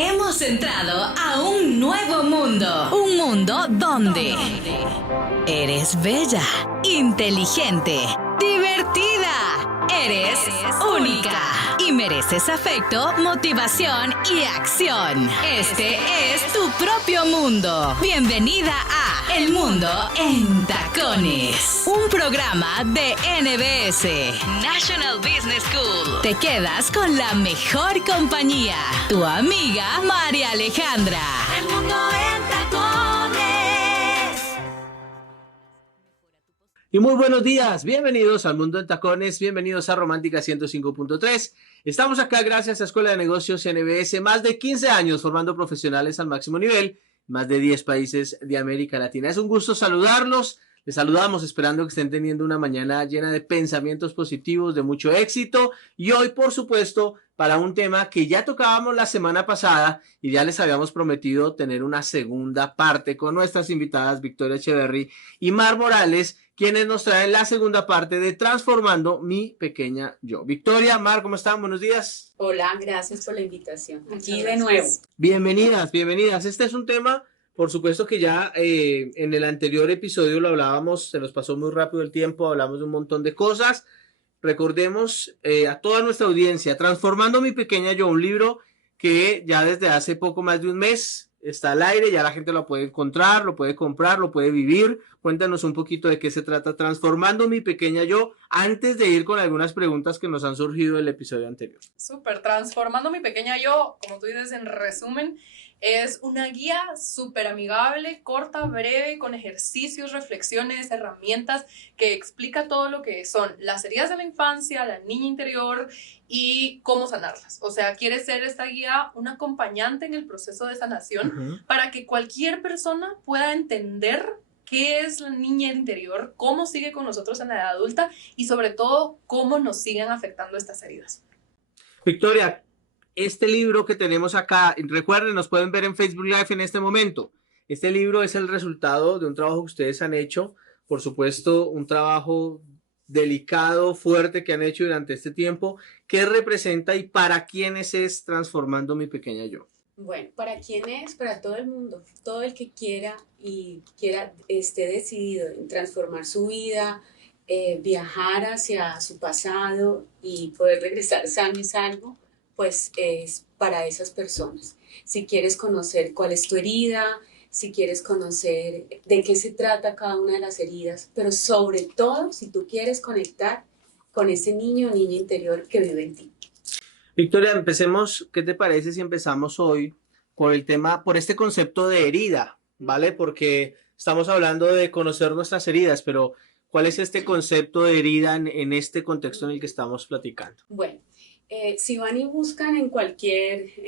Hemos entrado a un nuevo mundo. Un mundo donde eres bella, inteligente, divertida. Eres única y mereces afecto, motivación y acción. Este es tu propio mundo. Bienvenida a El Mundo en Tacones, un programa de NBS, National Business School. Te quedas con la mejor compañía, tu amiga María Alejandra. El Mundo en Tacones. Y muy buenos días, bienvenidos al Mundo en Tacones, bienvenidos a Romántica 105.3. Estamos acá gracias a Escuela de Negocios NBS, más de 15 años formando profesionales al máximo nivel, más de 10 países de América Latina. Es un gusto saludarlos, les saludamos esperando que estén teniendo una mañana llena de pensamientos positivos, de mucho éxito. Y hoy, por supuesto, para un tema que ya tocábamos la semana pasada y ya les habíamos prometido tener una segunda parte con nuestras invitadas Victoria Echeverry y Mar Morales, quienes nos traen la segunda parte de Transformando mi Pequeña Yo. Victoria, Mar, ¿cómo están? Buenos días. Hola, gracias por la invitación. Aquí de nuevo. Bienvenidas, bienvenidas. Este es un tema, por supuesto que ya en el anterior episodio lo hablábamos, se nos pasó muy rápido el tiempo, hablamos de un montón de cosas. Recordemos a toda nuestra audiencia, Transformando mi Pequeña Yo, un libro que ya desde hace poco más de un mes está al aire, ya la gente lo puede encontrar, lo puede comprar, lo puede vivir. Cuéntanos un poquito de qué se trata Transformando mi Pequeña Yo, antes de ir con algunas preguntas que nos han surgido del episodio anterior. Súper, Transformando mi Pequeña Yo, como tú dices en resumen, es una guía súper amigable, corta, breve, con ejercicios, reflexiones, herramientas, que explica todo lo que son las heridas de la infancia, la niña interior y cómo sanarlas. O sea, quiere ser esta guía un acompañante en el proceso de sanación para que cualquier persona pueda entender qué es la niña interior, cómo sigue con nosotros en la edad adulta y sobre todo cómo nos siguen afectando estas heridas. Victoria, este libro que tenemos acá, recuerden, nos pueden ver en Facebook Live en este momento. Este libro es el resultado de un trabajo que ustedes han hecho, por supuesto, un trabajo delicado, fuerte que han hecho durante este tiempo. ¿Qué representa y para quiénes es Transformando mi Pequeña Yo? Bueno, ¿para quién es? Para todo el mundo. Todo el que quiera esté decidido en transformar su vida, viajar hacia su pasado y poder regresar sano y salvo, pues es para esas personas. Si quieres conocer cuál es tu herida, si quieres conocer de qué se trata cada una de las heridas, pero sobre todo si tú quieres conectar con ese niño o niña interior que vive en ti. Victoria, empecemos, ¿qué te parece si empezamos hoy por el tema, por este concepto de herida, ¿vale? Porque estamos hablando de conocer nuestras heridas, pero ¿cuál es este concepto de herida en este contexto en el que estamos platicando? Bueno, si van y buscan en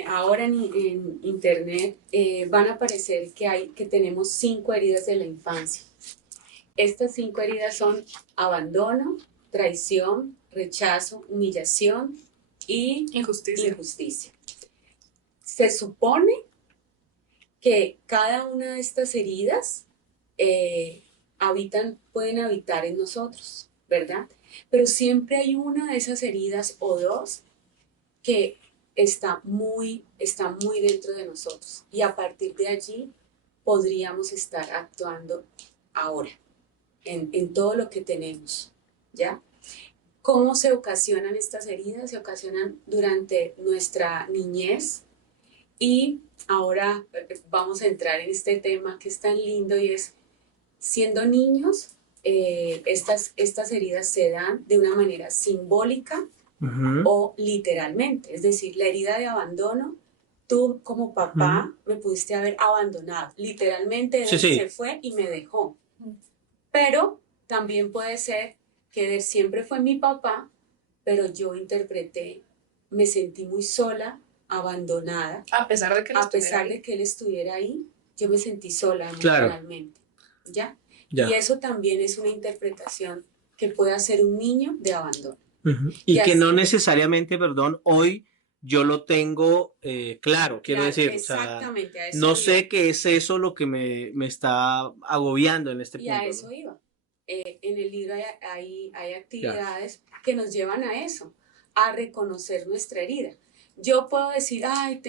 ahora en internet, van a aparecer que tenemos 5 heridas de la infancia. Estas 5 heridas son abandono, traición, rechazo, humillación y injusticia. Se supone que cada una de estas heridas pueden habitar en nosotros, ¿verdad? Pero siempre hay una de esas heridas o dos que está muy dentro de nosotros y a partir de allí podríamos estar actuando ahora en todo lo que tenemos, ¿ya? ¿Cómo se ocasionan estas heridas? Se ocasionan durante nuestra niñez y ahora vamos a entrar en este tema que es tan lindo y es, siendo niños, estas heridas se dan de una manera simbólica o literalmente, es decir, la herida de abandono, tú como papá me pudiste haber abandonado, literalmente se fue y me dejó, pero también puede ser que él siempre fue mi papá, pero yo interpreté, me sentí muy sola, abandonada, a pesar de que él estuviera ahí, yo me sentí sola emocionalmente, ¿ya? Y eso también es una interpretación que puede hacer un niño de abandono. Y que no necesariamente, hoy yo lo tengo claro, quiero decir, exactamente, o sea, no sé qué es eso lo que me está agobiando en este punto. Y a eso iba. En el libro hay actividades que nos llevan a eso, a reconocer nuestra herida. Yo puedo decir, ay,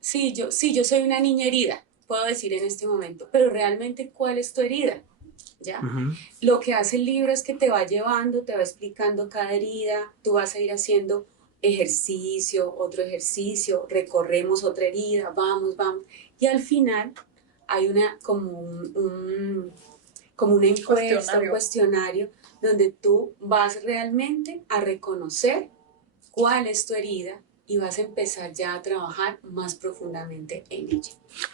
sí, yo soy una niña herida, puedo decir en este momento, pero realmente, ¿cuál es tu herida? ¿Ya? Ujú. Lo que hace el libro es que te va llevando, te va explicando cada herida, tú vas a ir haciendo ejercicio, otro ejercicio, recorremos otra herida, vamos, y al final hay como una encuesta, un cuestionario, donde tú vas realmente a reconocer cuál es tu herida y vas a empezar ya a trabajar más profundamente en ella.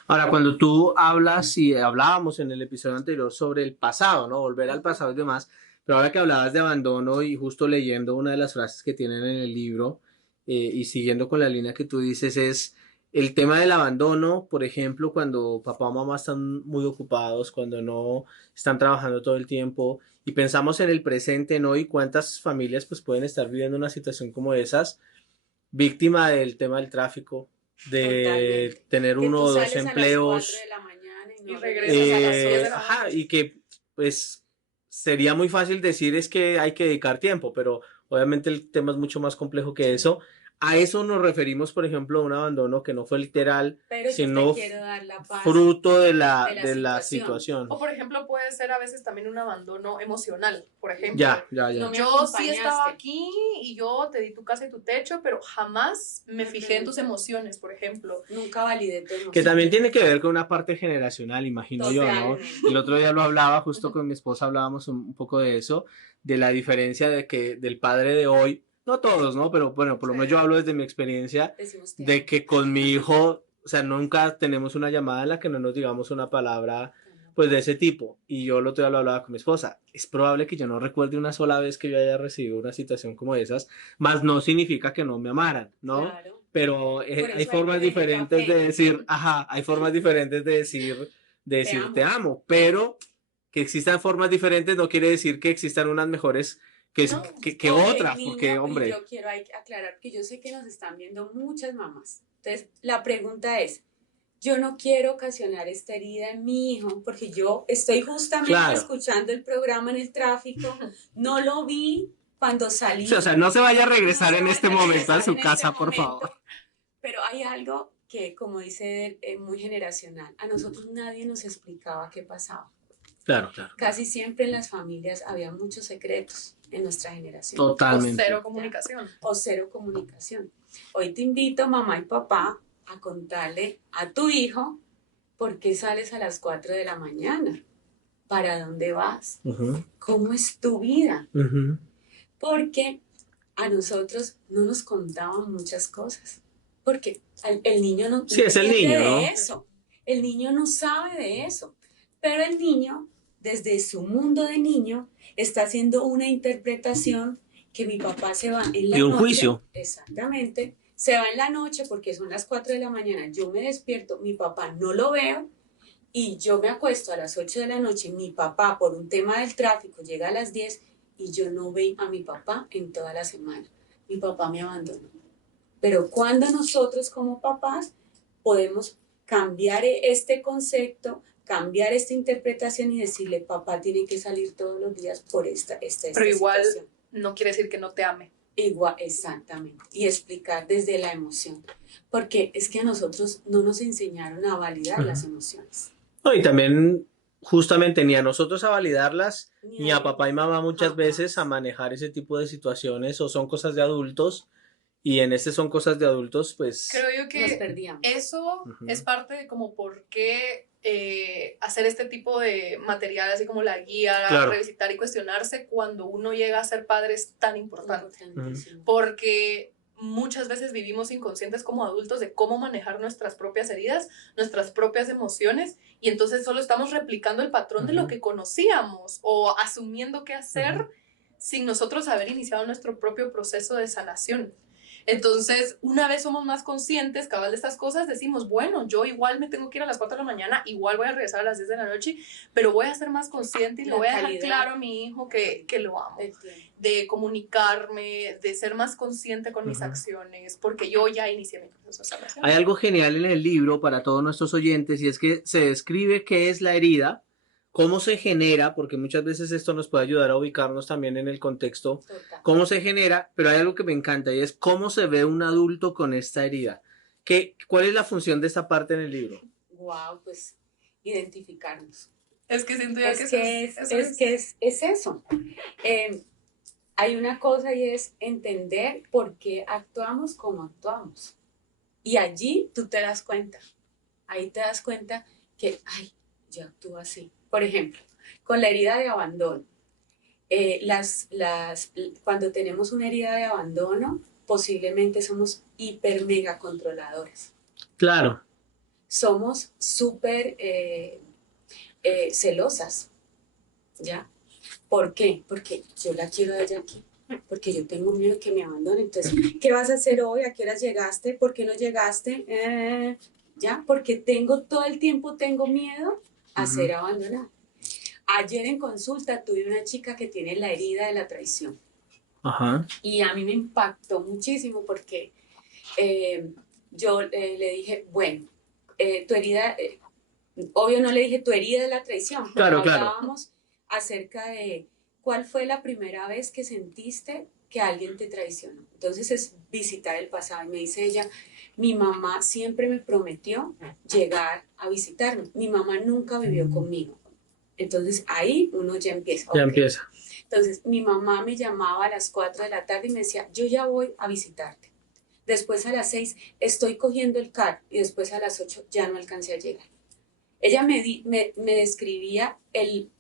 Ahora, cuando tú hablas y hablábamos en el episodio anterior sobre el pasado, ¿no? Volver al pasado y demás, pero ahora que hablabas de abandono y justo leyendo una de las frases que tienen en el libro y siguiendo con la línea que tú dices es el tema del abandono, por ejemplo, cuando papá o mamá están muy ocupados, cuando no están trabajando todo el tiempo y pensamos en el presente, ¿no? Y cuántas familias pues pueden estar viviendo una situación como esas víctima del tema del tráfico, de Totalmente. tener Que uno tú o dos sales a las 4 empleos, de la mañana y Y no regresas a las 10 de la ajá, noche. y que pues sería muy fácil decir es que hay que dedicar tiempo, pero obviamente el tema es mucho más complejo que eso. A eso nos referimos, por ejemplo, a un abandono que no fue literal, Pero yo sino te quiero dar la paz fruto de de la de la situación. situación. O por ejemplo puede ser a veces también un abandono emocional. Por ejemplo, Ya. No me yo sí estaba acompañaste. aquí y yo te di tu casa y tu techo, pero jamás me fijé en tus emociones, por ejemplo. Nunca validé tu emoción. Que también tiene que ver con una parte generacional, imagino yo, ¿no? Totalmente. El otro día lo hablaba, justo con mi esposa hablábamos un poco de eso, de la diferencia de que del padre de hoy, no todos, ¿no? Pero bueno, por lo menos yo hablo desde mi experiencia, Decimos te de amo. que con mi hijo, o sea, nunca tenemos una llamada en la que no nos digamos una palabra, pues de ese tipo. Y yo el otro día lo hablaba con mi esposa. Es probable que yo no recuerde una sola vez que yo haya recibido una situación como esas, más no significa que no me amaran, ¿no? Claro. Pero Por hay eso hay que formas beber diferentes de café. decir, ajá, hay formas diferentes de decir te amo, pero que existan formas diferentes no quiere decir que existan unas mejores No. que O el otras, porque, niño, y hombre, yo quiero aclarar que yo sé que nos están viendo muchas mamás. Entonces, la pregunta es, yo no quiero ocasionar esta herida en mi hijo porque yo estoy justamente claro. escuchando el programa en el tráfico, no lo vi cuando salí. Sí, o sea, no se vaya a regresar No se en vaya este a momento a regresar su en este casa, por momento. favor. Pero hay algo que, como dice él, es muy generacional. A nosotros nadie nos explicaba qué pasaba. Claro, claro. Casi siempre en las familias había muchos secretos en nuestra generación. Totalmente. O cero comunicación. O cero comunicación. Hoy te invito, mamá y papá, a contarle a tu hijo por qué sales a las 4 de la mañana, para dónde vas, cómo es tu vida. Porque a nosotros no nos contaban muchas cosas. Porque el niño no Sí, es el niño, de ¿no? eso. El niño no sabe de eso. Pero el niño, desde su mundo de niño, está haciendo una interpretación que mi papá se va en la Y un noche. juicio. Exactamente. Se va en la noche porque son las 4 de la mañana. Yo me despierto, mi papá no lo veo. Y yo me acuesto a las 8 de la noche. Mi papá, por un tema del tráfico, llega a las 10 y yo no veo a mi papá en toda la semana. Mi papá me abandonó. Pero cuando nosotros como papás podemos cambiar este concepto, cambiar esta interpretación y decirle, papá tiene que salir todos los días por esta Pero igual situación. No quiere decir que no te ame. Igual, exactamente. Y explicar desde la emoción. Porque es que a nosotros no nos enseñaron a validar las emociones. No, y también justamente ni a nosotros a validarlas, ni a papá y mamá muchas veces a manejar ese tipo de situaciones, o son cosas de adultos, y en este son cosas de adultos, pues... Creo yo que nos perdíamos. eso es parte de como por qué hacer este tipo de material, así como la guía, Claro. revisitar y cuestionarse cuando uno llega a ser padre es tan importante. Sí. Porque muchas veces vivimos inconscientes como adultos de cómo manejar nuestras propias heridas, nuestras propias emociones, y entonces solo estamos replicando el patrón de lo que conocíamos o asumiendo qué hacer sin nosotros haber iniciado nuestro propio proceso de sanación. Entonces, una vez somos más conscientes, cabal, de estas cosas, decimos, bueno, yo igual me tengo que ir a las 4 de la mañana, igual voy a regresar a las 10 de la noche, pero voy a ser más consciente y le voy a dejar claro a mi hijo que lo amo. De comunicarme, de ser más consciente con mis acciones, porque yo ya inicié mi proceso de sanación. Hay algo genial en el libro para todos nuestros oyentes, y es que se describe qué es la herida, cómo se genera, porque muchas veces esto nos puede ayudar a ubicarnos también en el contexto, Total. cómo se genera, pero hay algo que me encanta y es cómo se ve un adulto con esta herida. ¿Cuál es la función de esta parte en el libro? Wow, pues identificarnos. Es que siento ya que Es eso. Hay una cosa y es entender por qué actuamos como actuamos. Y allí tú te das cuenta. Ahí te das cuenta que, ay, yo actúo así. Por ejemplo, con la herida de abandono. Cuando tenemos una herida de abandono, posiblemente somos hiper mega controladores. Claro. Somos súper celosas, ¿ya? ¿Por qué? Porque yo la quiero a ella aquí, porque yo tengo miedo de que me abandone. Entonces, ¿qué vas a hacer hoy? ¿A qué horas llegaste? ¿Por qué no llegaste? ¿Ya? Porque todo el tiempo tengo miedo a ser abandonada. Ayer en consulta tuve una chica que tiene la herida de la traición. Ajá. Y a mí me impactó muchísimo porque yo le dije, bueno, tu herida, obvio no le dije tu herida de la traición, pero hablábamos acerca de cuál fue la primera vez que sentiste que alguien te traicionó. Entonces es visitar el pasado. Y me dice ella, mi mamá siempre me prometió llegar a visitarme. Mi mamá nunca vivió conmigo. Entonces ahí uno ya empieza. Ya empieza. Entonces mi mamá me llamaba a las 4 de la tarde y me decía, yo ya voy a visitarte. Después a las 6 estoy cogiendo el carro y después a las 8 ya no alcancé a llegar. Ella me describía el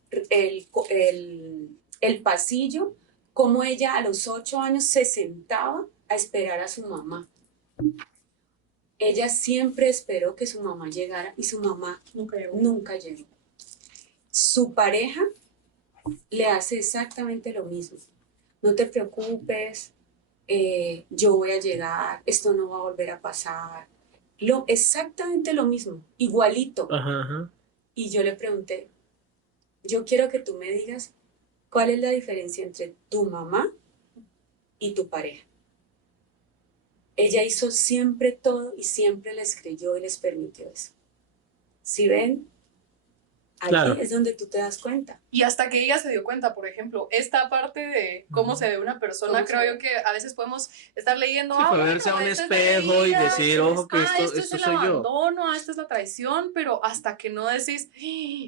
pasillo, cómo ella a los 8 años se sentaba a esperar a su mamá. Ella siempre esperó que su mamá llegara y su mamá nunca llegó. Su pareja le hace exactamente lo mismo. No te preocupes, yo voy a llegar, esto no va a volver a pasar. Exactamente lo mismo, igualito. Ajá. Y yo le pregunté, yo quiero que tú me digas cuál es la diferencia entre tu mamá y tu pareja. Ella hizo siempre todo y siempre les creyó y les permitió eso. ¿Sí ven? Aquí es donde tú te das cuenta. Y hasta que ella se dio cuenta, por ejemplo, esta parte de cómo se ve una persona, creo yo que a veces podemos estar leyendo, bueno, verse a un espejo y decir, ojo, que esto es el soy abandono, esta es la traición, pero hasta que no decís,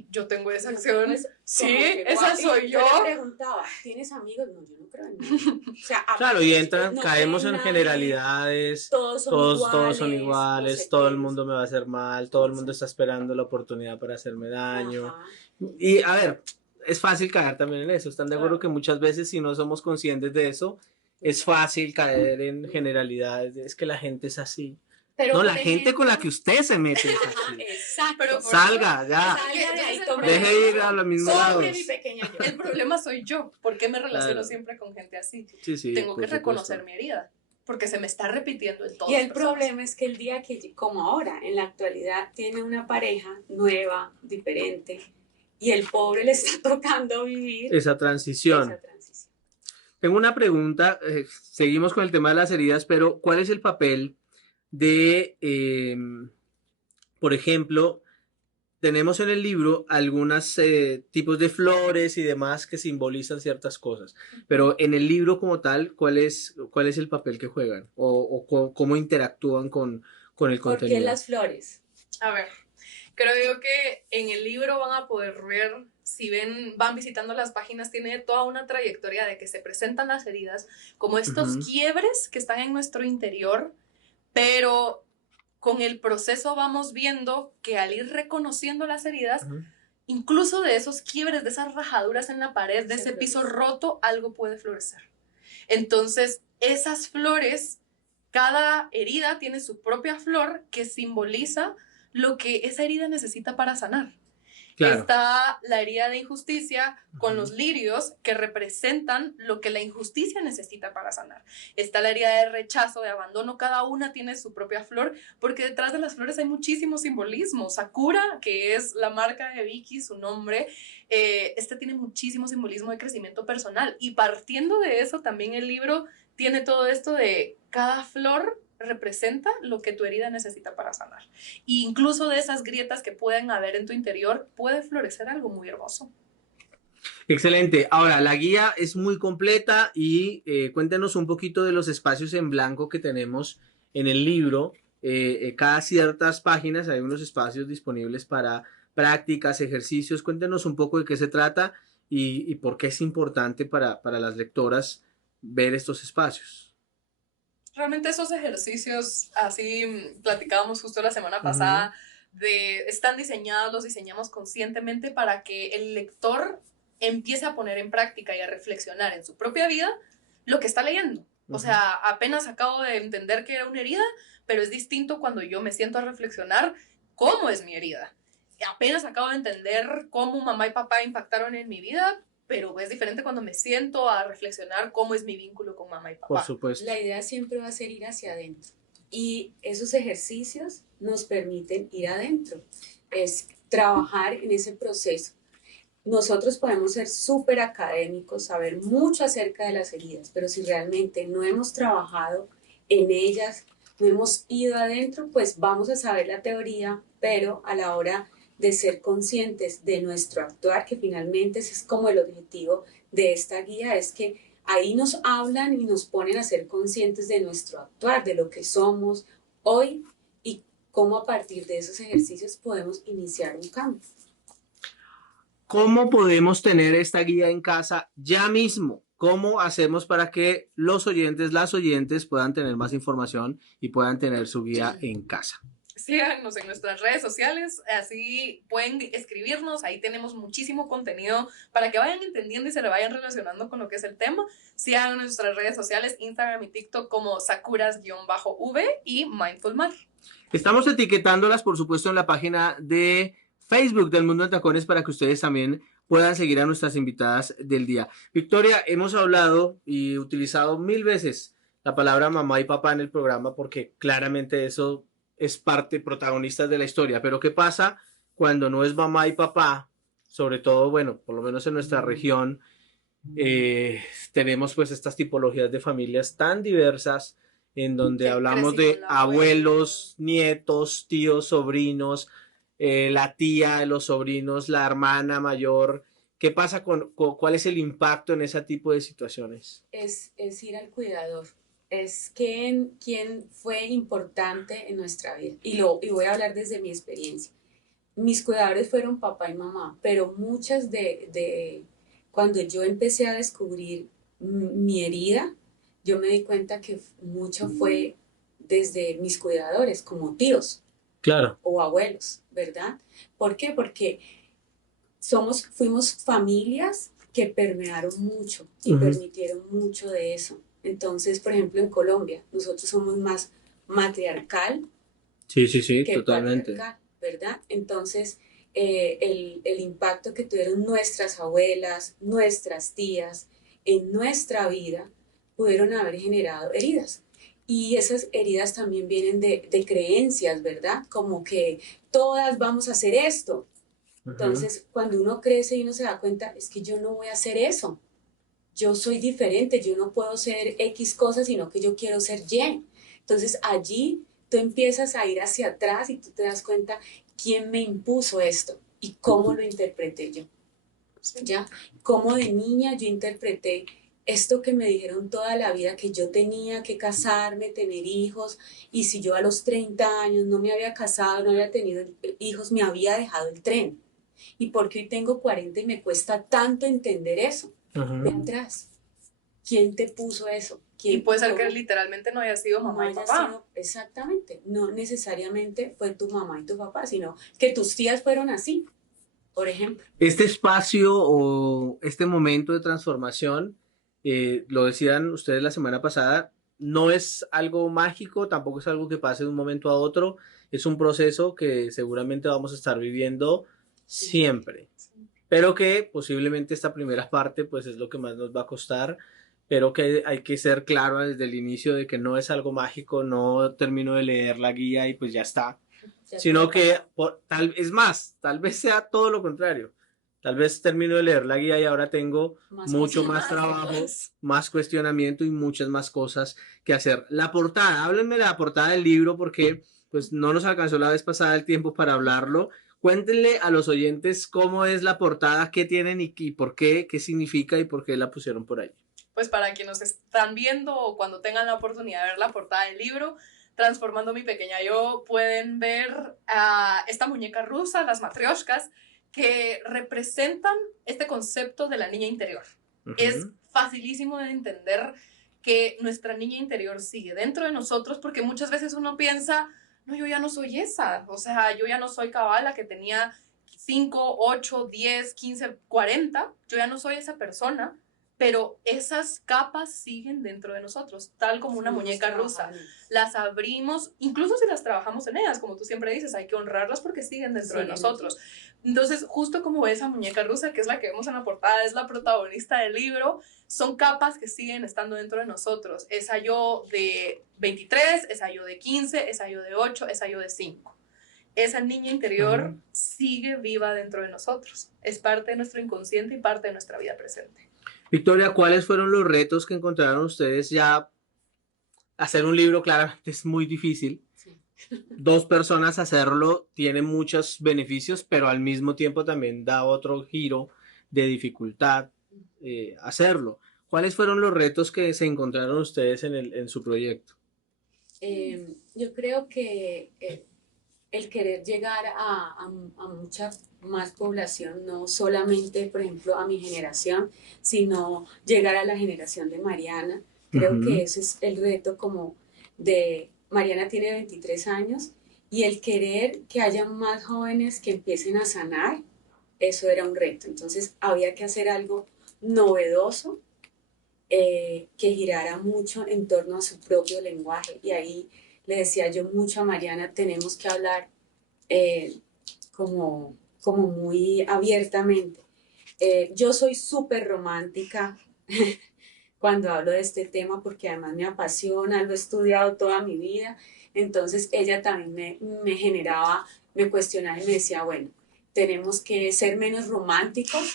yo tengo esa acción, sí, esa soy yo. Yo le preguntaba, ¿tienes amigos? No, yo no creo en mí. O sea, claro, y caemos en generalidades, todos son iguales, todo el mundo me va a hacer mal, todo el mundo está esperando la oportunidad para hacerme daño. Ajá. Y a ver, es fácil caer también en eso, ¿están de acuerdo que muchas veces si no somos conscientes de eso, es fácil caer en generalidades, es que la gente es así? Pero no, la gente con la que usted se mete es así. Exacto. Pero salga, ya. Deje ir a los mismos lados. El problema soy yo. ¿Por qué me relaciono siempre con gente así? Sí, tengo que reconocer mi herida. Porque se me está repitiendo en todo. Y el problema es que el día que, como ahora, en la actualidad, tiene una pareja nueva, diferente, y el pobre le está tocando vivir esa transición. Tengo una pregunta. Seguimos con el tema de las heridas, pero ¿cuál es el papel de, por ejemplo, tenemos en el libro algunos tipos de flores y demás que simbolizan ciertas cosas, pero en el libro como tal, ¿cuál es el papel que juegan o cómo interactúan con el contenido? ¿Por qué las flores? A ver, creo yo que en el libro van a poder ver, si van visitando las páginas, tiene toda una trayectoria de que se presentan las heridas como estos quiebres que están en nuestro interior, pero con el proceso vamos viendo que al ir reconociendo las heridas, incluso de esos quiebres, de esas rajaduras en la pared, de ese piso roto, algo puede florecer. Entonces, esas flores, cada herida tiene su propia flor que simboliza lo que esa herida necesita para sanar. Claro. Está la herida de injusticia con los lirios que representan lo que la injusticia necesita para sanar. Está la herida de rechazo, de abandono, cada una tiene su propia flor, porque detrás de las flores hay muchísimo simbolismo. Sakura, que es la marca de Vicky, su nombre, tiene muchísimo simbolismo de crecimiento personal, y partiendo de eso también el libro tiene todo esto de cada flor representa lo que tu herida necesita para sanar. E incluso de esas grietas que pueden haber en tu interior puede florecer algo muy hermoso. Excelente. Ahora, la guía es muy completa y cuéntenos un poquito de los espacios en blanco que tenemos en el libro. Cada ciertas páginas hay unos espacios disponibles para prácticas, ejercicios. Cuéntenos un poco de qué se trata y por qué es importante para las lectoras ver estos espacios. Realmente esos ejercicios, así platicábamos justo la semana pasada, están diseñados, los diseñamos conscientemente para que el lector empiece a poner en práctica y a reflexionar en su propia vida lo que está leyendo. O sea, apenas acabo de entender que era una herida, pero es distinto cuando yo me siento a reflexionar cómo es mi herida. Apenas acabo de entender cómo mamá y papá impactaron en mi vida, pero es diferente cuando me siento a reflexionar cómo es mi vínculo con mamá y papá. Por supuesto. La idea siempre va a ser ir hacia adentro. Y esos ejercicios nos permiten ir adentro. Es trabajar en ese proceso. Nosotros podemos ser súper académicos, saber mucho acerca de las heridas, pero si realmente no hemos trabajado en ellas, no hemos ido adentro, pues vamos a saber la teoría, pero a la hora de ser conscientes de nuestro actuar, que finalmente ese es como el objetivo de esta guía, es que ahí nos hablan y nos ponen a ser conscientes de nuestro actuar, de lo que somos hoy y cómo a partir de esos ejercicios podemos iniciar un cambio. ¿Cómo podemos tener esta guía en casa ya mismo? ¿Cómo hacemos para que los oyentes, las oyentes puedan tener más información y puedan tener su guía en casa? Síganos en nuestras redes sociales, así pueden escribirnos, ahí tenemos muchísimo contenido para que vayan entendiendo y se le vayan relacionando con lo que es el tema. Sigan nuestras redes sociales, Instagram y TikTok como sakuras-v y Mindful Mar. Estamos etiquetándolas, por supuesto, en la página de Facebook del Mundo en Tacones para que ustedes también puedan seguir a nuestras invitadas del día. Victoria, hemos hablado y utilizado 1000 veces la palabra mamá y papá en el programa porque claramente eso es parte protagonista de la historia. Pero ¿qué pasa cuando no es mamá y papá? Sobre todo, bueno, por lo menos en nuestra región tenemos pues estas tipologías de familias tan diversas en donde hablamos de abuelos, nietos, tíos, sobrinos, la tía, los sobrinos, la hermana mayor. ¿Qué pasa cuál es el impacto en ese tipo de situaciones? Es ir al cuidador. Es quién fue importante en nuestra vida. Y voy a hablar desde mi experiencia. Mis cuidadores fueron papá y mamá, pero muchas cuando yo empecé a descubrir mi herida, yo me di cuenta que mucho fue desde mis cuidadores, como tíos. Claro. O abuelos, ¿verdad? ¿Por qué? Porque fuimos familias que permearon mucho y permitieron mucho de eso. Entonces, por ejemplo, en Colombia, nosotros somos más matriarcal que totalmente patriarcal, ¿verdad? Entonces, el impacto que tuvieron nuestras abuelas, nuestras tías en nuestra vida pudieron haber generado heridas. Y esas heridas también vienen de creencias, ¿verdad? Como que todas vamos a hacer esto. Entonces, cuando uno crece y uno se da cuenta, es que yo no voy a hacer eso. Yo soy diferente, yo no puedo ser X cosas, sino que yo quiero ser Y. Entonces, allí tú empiezas a ir hacia atrás y tú te das cuenta quién me impuso esto y cómo lo interpreté yo. ¿Ya? Cómo de niña yo interpreté esto que me dijeron toda la vida, que yo tenía que casarme, tener hijos, y si yo a los 30 años no me había casado, no había tenido hijos, me había dejado el tren. ¿Y por qué hoy tengo 40 y me cuesta tanto entender eso? Ve atrás. ¿Quién te puso eso? Y puede ser que literalmente no haya sido mamá y papá. Exactamente. No necesariamente fue tu mamá y tu papá, sino que tus tías fueron así, por ejemplo. Este espacio o este momento de transformación, lo decían ustedes la semana pasada, no es algo mágico, tampoco es algo que pase de un momento a otro, es un proceso que seguramente vamos a estar viviendo siempre, pero que posiblemente esta primera parte pues es lo que más nos va a costar, pero que hay que ser claro desde el inicio de que no es algo mágico, no termino de leer la guía y pues ya está, sino que tal vez sea todo lo contrario. Tal vez termino de leer la guía y ahora tengo Más mucho cosas. más trabajo, más cuestionamiento y muchas más cosas que hacer. La portada, háblenme de la portada del libro porque pues no nos alcanzó la vez pasada el tiempo para hablarlo. Cuéntenle a los oyentes cómo es la portada, qué tienen y por qué significa y por qué la pusieron por ahí. Pues para quienes nos están viendo o cuando tengan la oportunidad de ver la portada del libro, Transformando mi pequeña yo, pueden ver a esta muñeca rusa, las matrioshkas, que representan este concepto de la niña interior. Es facilísimo de entender que nuestra niña interior sigue dentro de nosotros porque muchas veces uno piensa, no, yo ya no soy esa, o sea, yo ya no soy Kabala que tenía 5, 8, 10, 15, 40, yo ya no soy esa persona, pero esas capas siguen dentro de nosotros, tal como una muñeca rusa. Las abrimos, incluso si las trabajamos en ellas, como tú siempre dices, hay que honrarlas porque siguen dentro de nosotros. Entonces, justo como esa muñeca rusa, que es la que vemos en la portada, es la protagonista del libro, son capas que siguen estando dentro de nosotros. Esa yo de 23, esa yo de 15, esa yo de 8, esa yo de 5. Esa niña interior sigue viva dentro de nosotros. Es parte de nuestro inconsciente y parte de nuestra vida presente. Victoria, ¿cuáles fueron los retos que encontraron ustedes ya? Hacer un libro claramente es muy difícil. Sí. 2 personas hacerlo tiene muchos beneficios, pero al mismo tiempo también da otro giro de dificultad hacerlo. ¿Cuáles fueron los retos que se encontraron ustedes en su proyecto? Yo creo que el querer llegar a mucha más población, no solamente, por ejemplo, a mi generación, sino llegar a la generación de Mariana. Creo que ese es el reto como de, Mariana tiene 23 años y el querer que haya más jóvenes que empiecen a sanar, eso era un reto. Entonces había que hacer algo novedoso que girara mucho en torno a su propio lenguaje. Y ahí le decía yo mucho a Mariana, tenemos que hablar como muy abiertamente. Yo soy súper romántica cuando hablo de este tema porque además me apasiona, lo he estudiado toda mi vida. Entonces ella también me generaba, me cuestionaba y me decía, bueno, tenemos que ser menos románticos.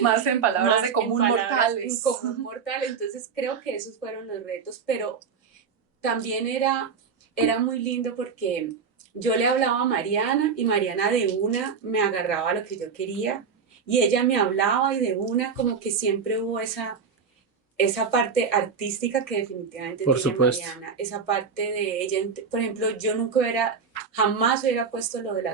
Más en palabras de común mortales. En común mortal. Entonces creo que esos fueron los retos, pero también era muy lindo porque yo le hablaba a Mariana y Mariana de una me agarraba a lo que yo quería y ella me hablaba y de una como que siempre hubo esa parte artística que definitivamente Por tiene supuesto. Mariana, esa parte de ella, por ejemplo, yo jamás hubiera puesto lo de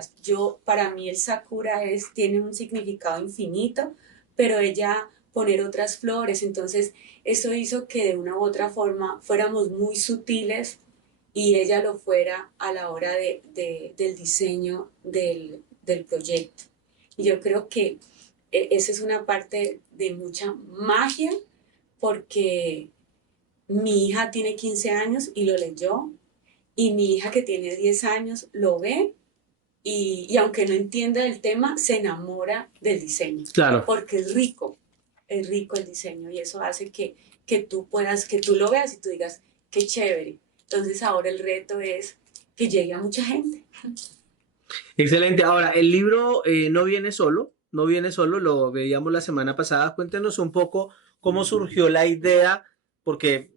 para mí el Sakura tiene un significado infinito, pero ella poner otras flores, entonces eso hizo que de una u otra forma fuéramos muy sutiles y ella lo fuera a la hora del diseño del proyecto. Y yo creo que esa es una parte de mucha magia porque mi hija tiene 15 años y lo leyó, y mi hija que tiene 10 años lo ve, y aunque no entienda el tema, se enamora del diseño. Claro. Porque es rico el diseño, y eso hace que tú lo veas y tú digas, qué chévere. Entonces ahora el reto es que llegue a mucha gente. Excelente. Ahora, el libro no viene solo, lo veíamos la semana pasada. Cuéntenos un poco cómo surgió la idea, porque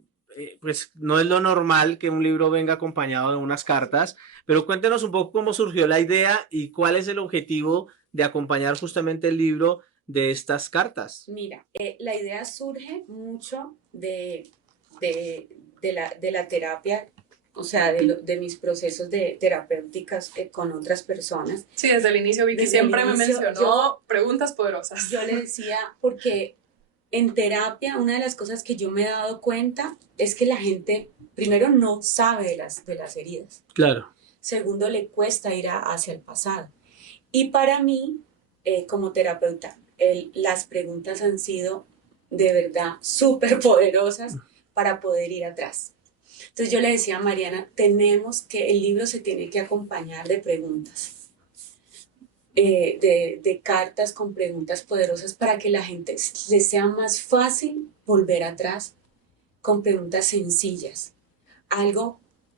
pues no es lo normal que un libro venga acompañado de unas cartas, pero cuéntenos un poco cómo surgió la idea y cuál es el objetivo de acompañar justamente el libro de estas cartas. Mira, la idea surge mucho de la terapia, o sea, de mis procesos de terapéuticas con otras personas. Sí, desde el inicio Vicky siempre me mencionó preguntas poderosas. Yo le decía, porque en terapia una de las cosas que yo me he dado cuenta es que la gente, primero, no sabe de las heridas. Claro. Segundo, le cuesta ir hacia el pasado. Y para mí, como terapeuta, las preguntas han sido de verdad súper poderosas para poder ir atrás. Entonces yo le decía a Mariana, el libro se tiene que acompañar de preguntas, de cartas con preguntas poderosas para que la gente les sea más fácil volver atrás con preguntas sencillas.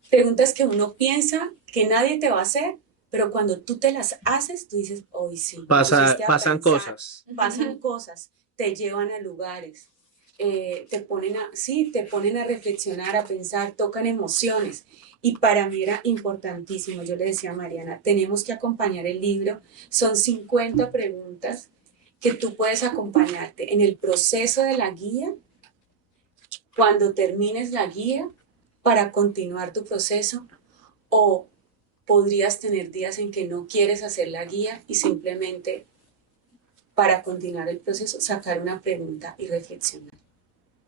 Preguntas que uno piensa que nadie te va a hacer, pero cuando tú te las haces, tú dices, hoy sí, me Pasan pusiste a pensar, cosas. pasan cosas, te llevan a lugares, te ponen a reflexionar, a pensar, tocan emociones. Y para mí era importantísimo, yo le decía a Mariana, tenemos que acompañar el libro, son 50 preguntas que tú puedes acompañarte en el proceso de la guía, cuando termines la guía, para continuar tu proceso, o podrías tener días en que no quieres hacer la guía y simplemente para continuar el proceso sacar una pregunta y reflexionar.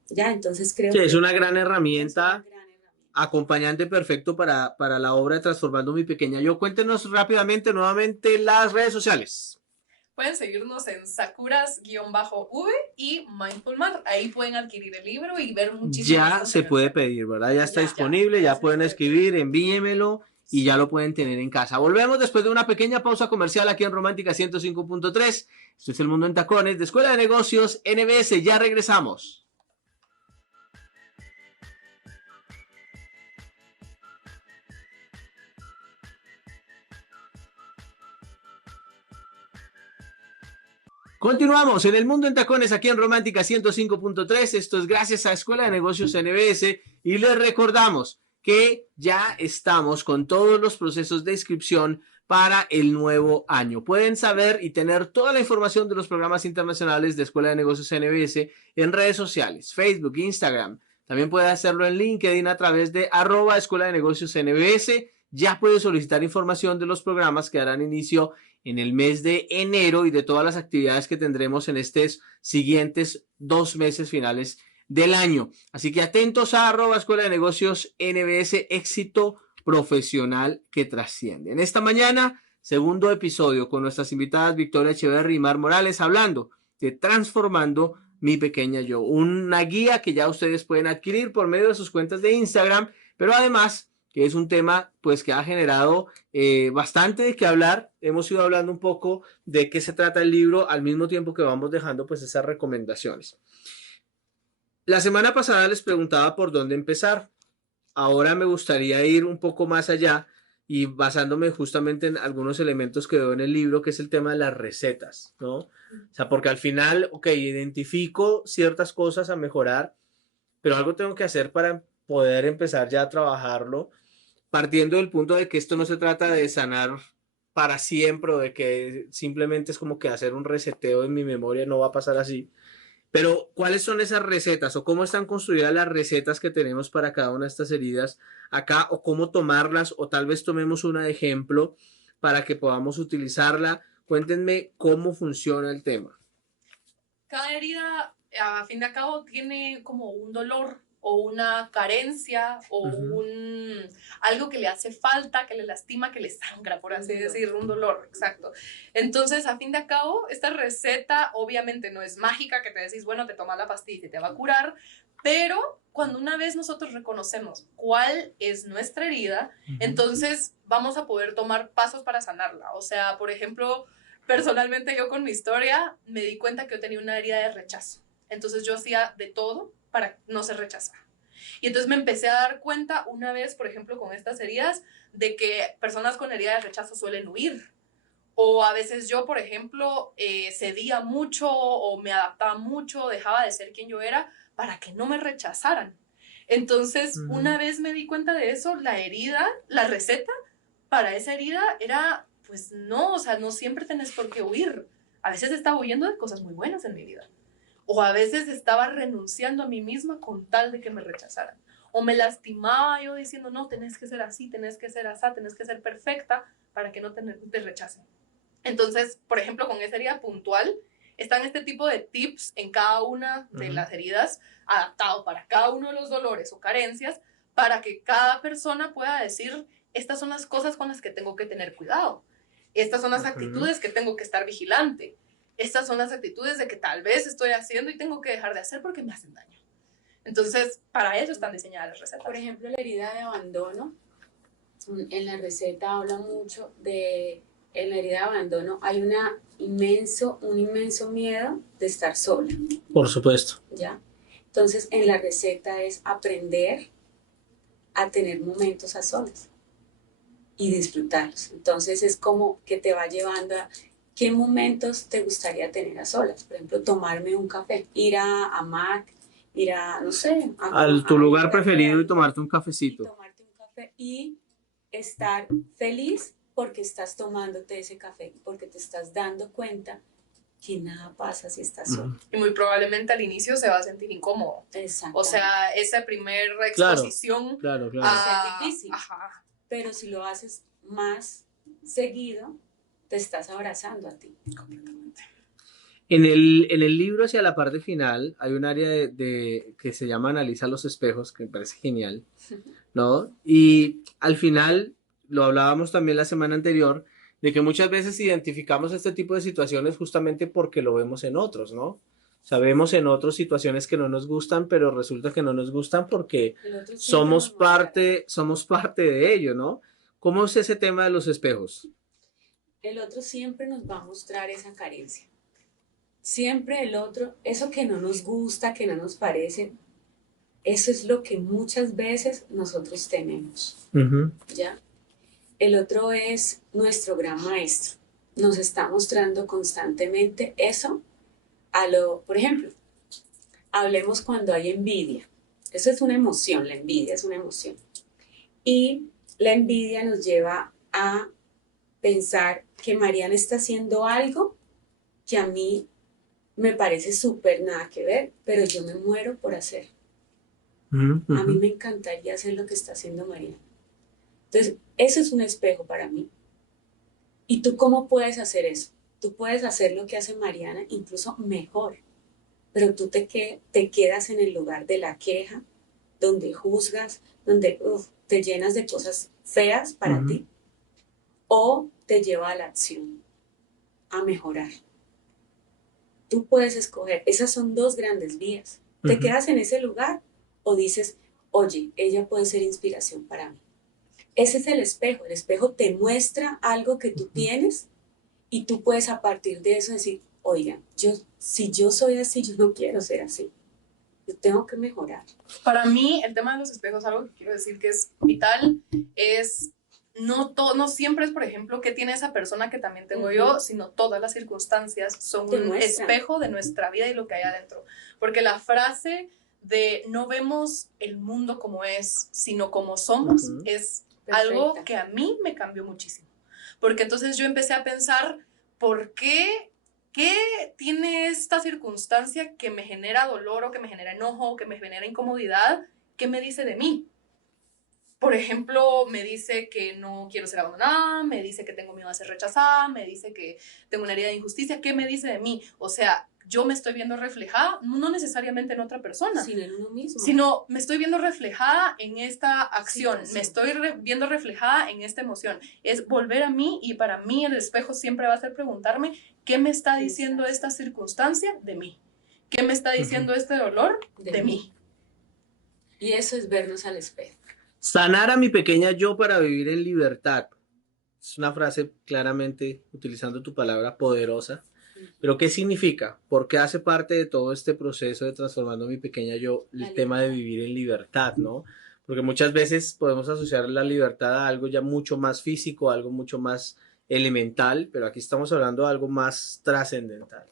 Ya, entonces creo Sí, que es una gran es una herramienta, gran herramienta. acompañante perfecto para la obra de Transformando mi pequeña yo. Cuéntenos rápidamente nuevamente las redes sociales. Pueden seguirnos en Sakuras-V y Mindful Mar. Ahí pueden adquirir el libro y ver muchísimas Ya cosas. se puede pedir, ¿verdad? Ya está Ya, disponible, ya ya se pueden puede escribir, envíemelo y Sí. ya lo pueden tener en casa. Volvemos después de una pequeña pausa comercial aquí en Romántica 105.3. Esto es El Mundo en Tacones de Escuela de Negocios NBS. Ya regresamos. Continuamos en El Mundo en Tacones aquí en Romántica 105.3. Esto es gracias a Escuela de Negocios NBS y les recordamos que ya estamos con todos los procesos de inscripción para el nuevo año. Pueden saber y tener toda la información de los programas internacionales de Escuela de Negocios NBS en redes sociales, Facebook, Instagram. También puede hacerlo en LinkedIn a través de @Escuela de Negocios NBS. Ya puede solicitar información de los programas que darán inicio en el mes de enero y de todas las actividades que tendremos en estos siguientes 2 meses finales del año. Así que atentos a @Escuela de Negocios NBS, éxito profesional que trasciende. En esta mañana, segundo episodio con nuestras invitadas Victoria Echeverri y Mar Morales, hablando de Transformando mi pequeña yo. Una guía que ya ustedes pueden adquirir por medio de sus cuentas de Instagram, pero además que es un tema pues que ha generado bastante de qué hablar. Hemos ido hablando un poco de qué se trata el libro al mismo tiempo que vamos dejando pues esas recomendaciones. La semana pasada les preguntaba por dónde empezar. Ahora me gustaría ir un poco más allá y basándome justamente en algunos elementos que veo en el libro, que es el tema de las recetas, ¿no? O sea, porque al final, ok, identifico ciertas cosas a mejorar, pero algo tengo que hacer para poder empezar ya a trabajarlo, partiendo del punto de que esto no se trata de sanar para siempre o de que simplemente es como que hacer un reseteo en mi memoria, no va a pasar así. Pero, ¿cuáles son esas recetas o cómo están construidas las recetas que tenemos para cada una de estas heridas acá o cómo tomarlas o tal vez tomemos una de ejemplo para que podamos utilizarla? Cuéntenme cómo funciona el tema. Cada herida, a fin de cabo, tiene como un dolor o una carencia o algo que le hace falta, que le lastima, que le sangra, por así decir, un dolor, exacto. Entonces, a fin de cabo, esta receta obviamente no es mágica, que te decís, bueno, te tomas la pastilla y te va a curar, pero cuando una vez nosotros reconocemos cuál es nuestra herida, entonces vamos a poder tomar pasos para sanarla. O sea, por ejemplo, personalmente yo con mi historia me di cuenta que yo tenía una herida de rechazo. Entonces yo hacía de todo para no ser rechazada. Y entonces me empecé a dar cuenta una vez, por ejemplo, con estas heridas, de que personas con herida de rechazo suelen huir. O a veces yo, por ejemplo, cedía mucho o me adaptaba mucho, dejaba de ser quien yo era para que no me rechazaran. Entonces, una vez me di cuenta de eso, la herida, la receta para esa herida era, pues no, o sea, no siempre tenés por qué huir. A veces estaba huyendo de cosas muy buenas en mi vida. O a veces estaba renunciando a mí misma con tal de que me rechazaran. O me lastimaba yo diciendo, no, tenés que ser así, tenés que ser así, tenés que ser perfecta para que no te rechacen. Entonces, por ejemplo, con esa herida puntual, están este tipo de tips en cada una de las heridas, adaptado para cada uno de los dolores o carencias, para que cada persona pueda decir, estas son las cosas con las que tengo que tener cuidado. Estas son las actitudes que tengo que estar vigilante. Estas son las actitudes de que tal vez estoy haciendo y tengo que dejar de hacer porque me hacen daño. Entonces, para eso están diseñadas las recetas. Por ejemplo, la herida de abandono, en la receta habla mucho de, en la herida de abandono hay un inmenso miedo de estar sola. Por supuesto. ¿Ya? Entonces, en la receta es aprender a tener momentos a solas. y disfrutarlos. Entonces es como que te va llevando a qué momentos te gustaría tener a solas. Por ejemplo, tomarme un café, ir a Mac, ir a, no sé, A tu al lugar lugar preferido y de tomarte un y cafecito. tomarte un café y estar feliz porque estás tomándote ese café, porque te estás dando cuenta que nada pasa si estás solo. Ujú. Y muy probablemente al inicio se va a sentir incómodo. Exacto. O sea, esa primera Claro, exposición claro. Va a ser difícil. Ajá. Pero si lo haces más seguido, te estás abrazando a ti. Completamente. En el libro, hacia la parte final, hay un área que se llama Analiza los espejos, que me parece genial, ¿no? Y al final, lo hablábamos también la semana anterior, de que muchas veces identificamos este tipo de situaciones justamente porque lo vemos en otros, ¿no? O sea, vemos en otros situaciones que no nos gustan, pero resulta que no nos gustan porque El otro siempre somos nos muestra. somos parte de ello, ¿no? ¿Cómo es ese tema de los espejos? El otro siempre nos va a mostrar esa carencia. Siempre el otro, eso que no nos gusta, que no nos parece, eso es lo que muchas veces nosotros tenemos, Ujú. ¿ya? El otro es nuestro gran maestro. Nos está mostrando constantemente eso por ejemplo, hablemos cuando hay envidia. Eso es una emoción, la envidia es una emoción. Y la envidia nos lleva a pensar que Mariana está haciendo algo que a mí me parece súper nada que ver, pero yo me muero por hacer. Ujú, A mí ujú. me encantaría hacer lo que está haciendo Mariana. Entonces, eso es un espejo para mí. ¿Y tú cómo puedes hacer eso? Tú puedes hacer lo que hace Mariana, incluso mejor, pero tú te quedas en el lugar de la queja, donde juzgas, donde te llenas de cosas feas para Ujú. ti, o te lleva a la acción, a mejorar. Tú puedes escoger, esas son dos grandes vías. Te Ujú. quedas en ese lugar o dices, oye, ella puede ser inspiración para mí. Ese es el espejo te muestra algo que tú tienes y tú puedes a partir de eso decir, oiga, si yo soy así, yo no quiero ser así. Yo tengo que mejorar. Para mí, el tema de los espejos, algo que quiero decir que es vital, es no siempre es, por ejemplo, qué tiene esa persona que también tengo yo, sino todas las circunstancias son Te un muestran. espejo de nuestra vida y lo que hay adentro. Porque la frase de no vemos el mundo como es, sino como somos, Ujú. es Perfecta. algo que a mí me cambió muchísimo. Porque entonces yo empecé a pensar, ¿por qué? ¿Qué tiene esta circunstancia que me genera dolor o que me genera enojo o que me genera incomodidad? ¿Qué me dice de mí? Por ejemplo, me dice que no quiero ser abandonada, me dice que tengo miedo a ser rechazada, me dice que tengo una herida de injusticia. ¿Qué me dice de mí? O sea, yo me estoy viendo reflejada, no necesariamente en otra persona, Sino en uno mismo. sino me estoy viendo reflejada en esta acción, Sí. me estoy viendo reflejada en esta emoción. Es volver a mí y para mí el espejo siempre va a ser preguntarme qué me está diciendo esta circunstancia de mí, qué me está diciendo este dolor de mí. Y eso es vernos al espejo. Sanar a mi pequeña yo para vivir en libertad. Es una frase claramente utilizando tu palabra poderosa. Pero ¿qué significa? ¿Por qué hace parte de todo este proceso de transformando mi pequeña yo el tema de vivir en libertad, ¿no? Porque muchas veces podemos asociar la libertad a algo ya mucho más físico, algo mucho más elemental, pero aquí estamos hablando de algo más trascendental.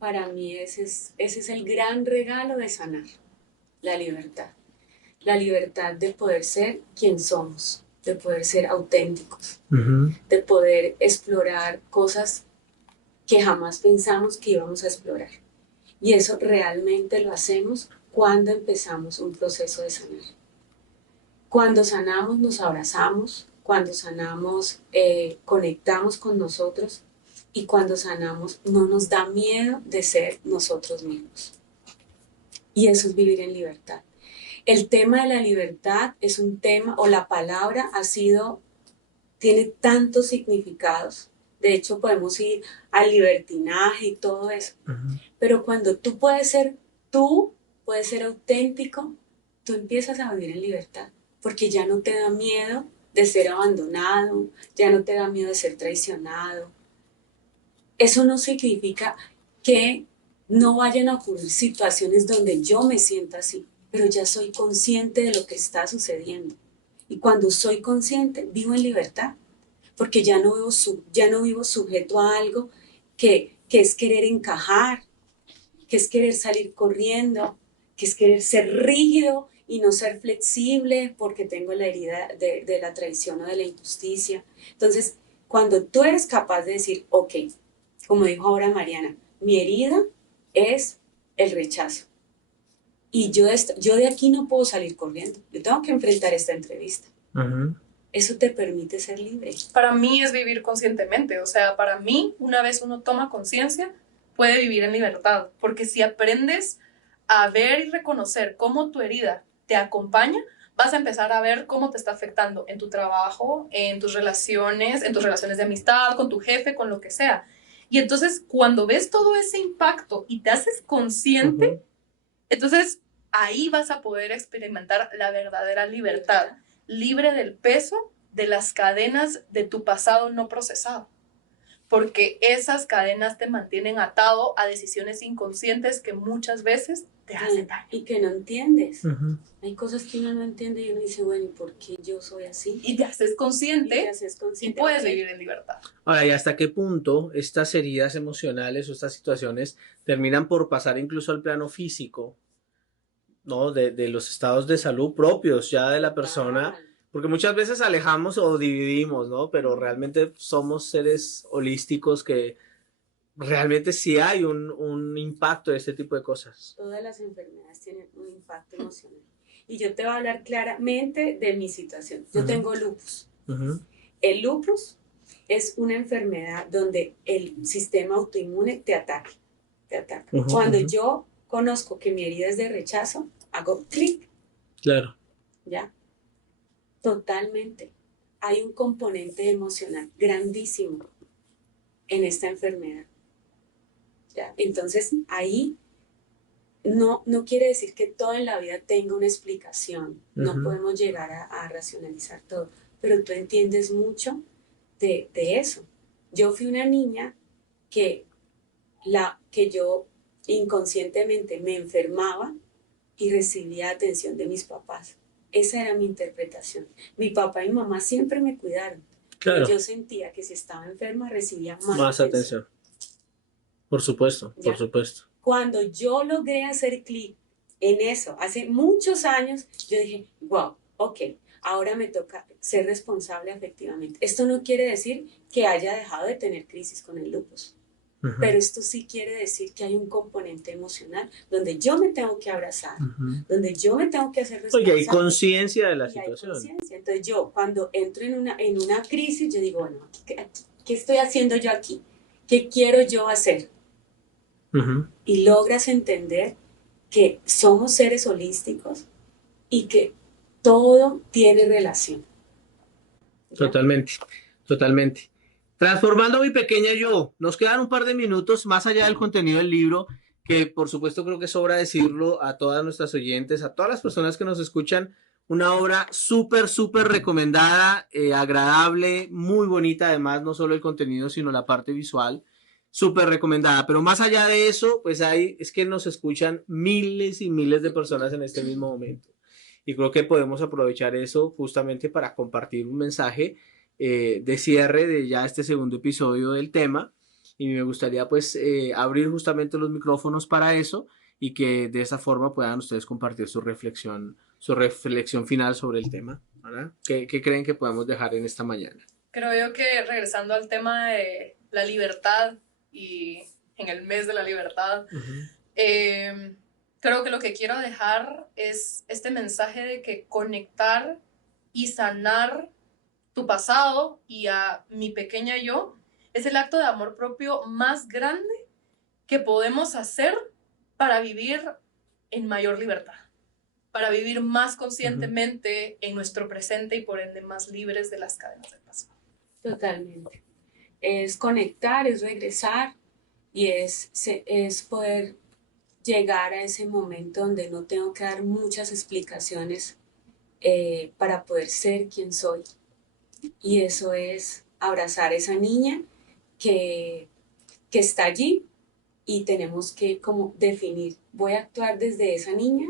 Para mí ese es el gran regalo de sanar, la libertad. La libertad de poder ser quien somos, de poder ser auténticos, de poder explorar cosas que jamás pensamos que íbamos a explorar. Y eso realmente lo hacemos cuando empezamos un proceso de sanar. Cuando sanamos nos abrazamos, cuando sanamos conectamos con nosotros y cuando sanamos no nos da miedo de ser nosotros mismos. Y eso es vivir en libertad. El tema de la libertad es un tema, o la palabra tiene tantos significados. De hecho, podemos ir al libertinaje y todo eso. Pero cuando tú puedes ser auténtico, tú empiezas a vivir en libertad. Porque ya no te da miedo de ser abandonado, ya no te da miedo de ser traicionado. Eso no significa que no vayan a ocurrir situaciones donde yo me sienta así, pero ya soy consciente de lo que está sucediendo. Y cuando soy consciente, vivo en libertad, porque ya no vivo sujeto a algo que es querer encajar, que es querer salir corriendo, que es querer ser rígido y no ser flexible porque tengo la herida de la traición o de la injusticia. Entonces, cuando tú eres capaz de decir, ok, como dijo ahora Mariana, mi herida es el rechazo. Y yo de aquí no puedo salir corriendo. Yo tengo que enfrentar esta entrevista. Ujú. Eso te permite ser libre. Para mí es vivir conscientemente, o sea, para mí, una vez uno toma conciencia, puede vivir en libertad, porque si aprendes a ver y reconocer cómo tu herida te acompaña, vas a empezar a ver cómo te está afectando en tu trabajo, en tus relaciones de amistad, con tu jefe, con lo que sea. Y entonces, cuando ves todo ese impacto y te haces consciente, Ujú. entonces ahí vas a poder experimentar la verdadera libertad, libre del peso de las cadenas de tu pasado no procesado, porque esas cadenas te mantienen atado a decisiones inconscientes que muchas veces te hacen daño. Y que no entiendes. Ujú. Hay cosas que uno no entiende y uno dice, bueno, ¿y por qué yo soy así? Y te haces consciente y puedes ok, vivir en libertad. Ahora, ¿y hasta qué punto estas heridas emocionales o estas situaciones terminan por pasar incluso al plano físico, ¿no? De los estados de salud propios ya de la persona? Porque muchas veces alejamos o dividimos, ¿no? Pero realmente somos seres holísticos que realmente sí hay un impacto de este tipo de cosas. Todas las enfermedades tienen un impacto emocional. Y yo te voy a hablar claramente de mi situación. Yo tengo lupus. Ujú. El lupus es una enfermedad donde el sistema autoinmune te ataca. Cuando yo conozco que mi herida es de rechazo, hago clic. Claro. ¿Ya? Totalmente. Hay un componente emocional grandísimo en esta enfermedad. ¿Ya? Entonces, ahí no quiere decir que todo en la vida tenga una explicación. No podemos llegar a racionalizar todo, pero tú entiendes mucho de eso. Yo fui una niña que yo inconscientemente me enfermaba y recibía atención de mis papás. Esa era mi interpretación. Mi papá y mi mamá siempre me cuidaron. Claro. Pero yo sentía que si estaba enferma recibía Más atención. Por supuesto, ¿Ya? por supuesto. Cuando yo logré hacer clic en eso, hace muchos años, yo dije, wow, ok, ahora me toca ser responsable afectivamente. Esto no quiere decir que haya dejado de tener crisis con el lupus. Pero esto sí quiere decir que hay un componente emocional donde yo me tengo que abrazar, donde yo me tengo que hacer responsable. Porque hay conciencia de la y situación. Hay conciencia. Entonces yo cuando entro en una crisis, yo digo, bueno, ¿qué estoy haciendo yo aquí? ¿Qué quiero yo hacer? Y logras entender que somos seres holísticos y que todo tiene relación. ¿Ya? Totalmente, totalmente. Transformando mi pequeña yo, nos quedan un par de minutos más allá del contenido del libro, que por supuesto creo que sobra decirlo a todas nuestras oyentes, a todas las personas que nos escuchan, una obra súper, súper recomendada, agradable, muy bonita además, no solo el contenido, sino la parte visual, súper recomendada. Pero más allá de eso, pues es que nos escuchan miles y miles de personas en este mismo momento. Y creo que podemos aprovechar eso justamente para compartir un mensaje de cierre de ya este segundo episodio del tema. Y me gustaría pues abrir justamente los micrófonos para eso y que de esa forma puedan ustedes compartir su reflexión final sobre el tema, ¿verdad? ¿Qué creen que podemos dejar en esta mañana? Creo yo que regresando al tema de la libertad y en el mes de la libertad, creo que lo que quiero dejar es este mensaje de que conectar y sanar tu pasado y a mi pequeña yo es el acto de amor propio más grande que podemos hacer para vivir en mayor libertad, para vivir más conscientemente en nuestro presente y por ende más libres de las cadenas del pasado. Totalmente. Es conectar, es regresar y es poder llegar a ese momento donde no tengo que dar muchas explicaciones para poder ser quien soy. Y eso es abrazar a esa niña que está allí y tenemos que como definir, ¿voy a actuar desde esa niña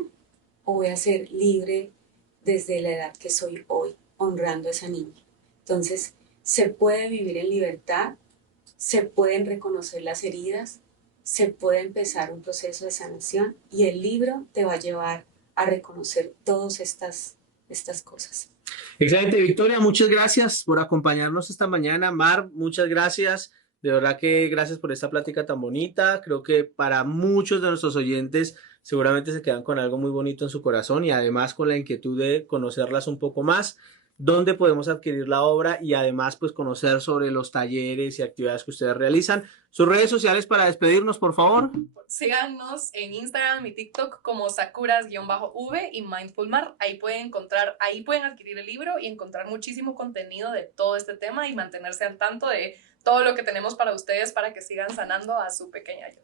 o voy a ser libre desde la edad que soy hoy? honrando a esa niña. Entonces, se puede vivir en libertad, se pueden reconocer las heridas, se puede empezar un proceso de sanación y el libro te va a llevar a reconocer todas estas cosas. Excelente, Victoria, muchas gracias por acompañarnos esta mañana. Mar, muchas gracias. De verdad que gracias por esta plática tan bonita. Creo que para muchos de nuestros oyentes seguramente se quedan con algo muy bonito en su corazón y además con la inquietud de conocerlas un poco más. ¿Dónde podemos adquirir la obra? Y además pues conocer sobre los talleres y actividades que ustedes realizan. Sus redes sociales para despedirnos, por favor. Síganos en Instagram y TikTok como sakuras_v y mindfulmar. Ahí pueden adquirir el libro y encontrar muchísimo contenido de todo este tema y mantenerse al tanto de todo lo que tenemos para ustedes para que sigan sanando a su pequeña yo.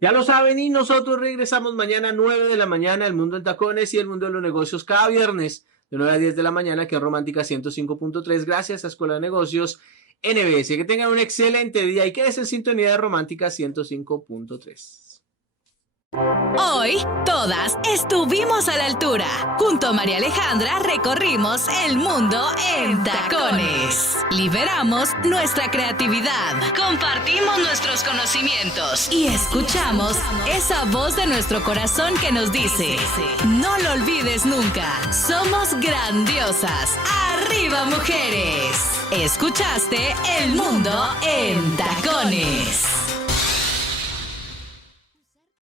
Ya lo saben, y nosotros regresamos mañana a 9 de la mañana, El Mundo en Tacones y El Mundo de los Negocios cada viernes de 9 a 10 de la mañana aquí en Romántica 105.3. Gracias a Escuela de Negocios NBS. Que tengan un excelente día y quédense en sintonía de Romántica 105.3. Hoy, todas estuvimos a la altura. Junto a María Alejandra recorrimos el mundo en tacones. Liberamos nuestra creatividad, compartimos nuestros conocimientos y escuchamos esa voz de nuestro corazón que nos dice: no lo olvides nunca, somos grandiosas. ¡Arriba, mujeres! Escuchaste El Mundo en Tacones.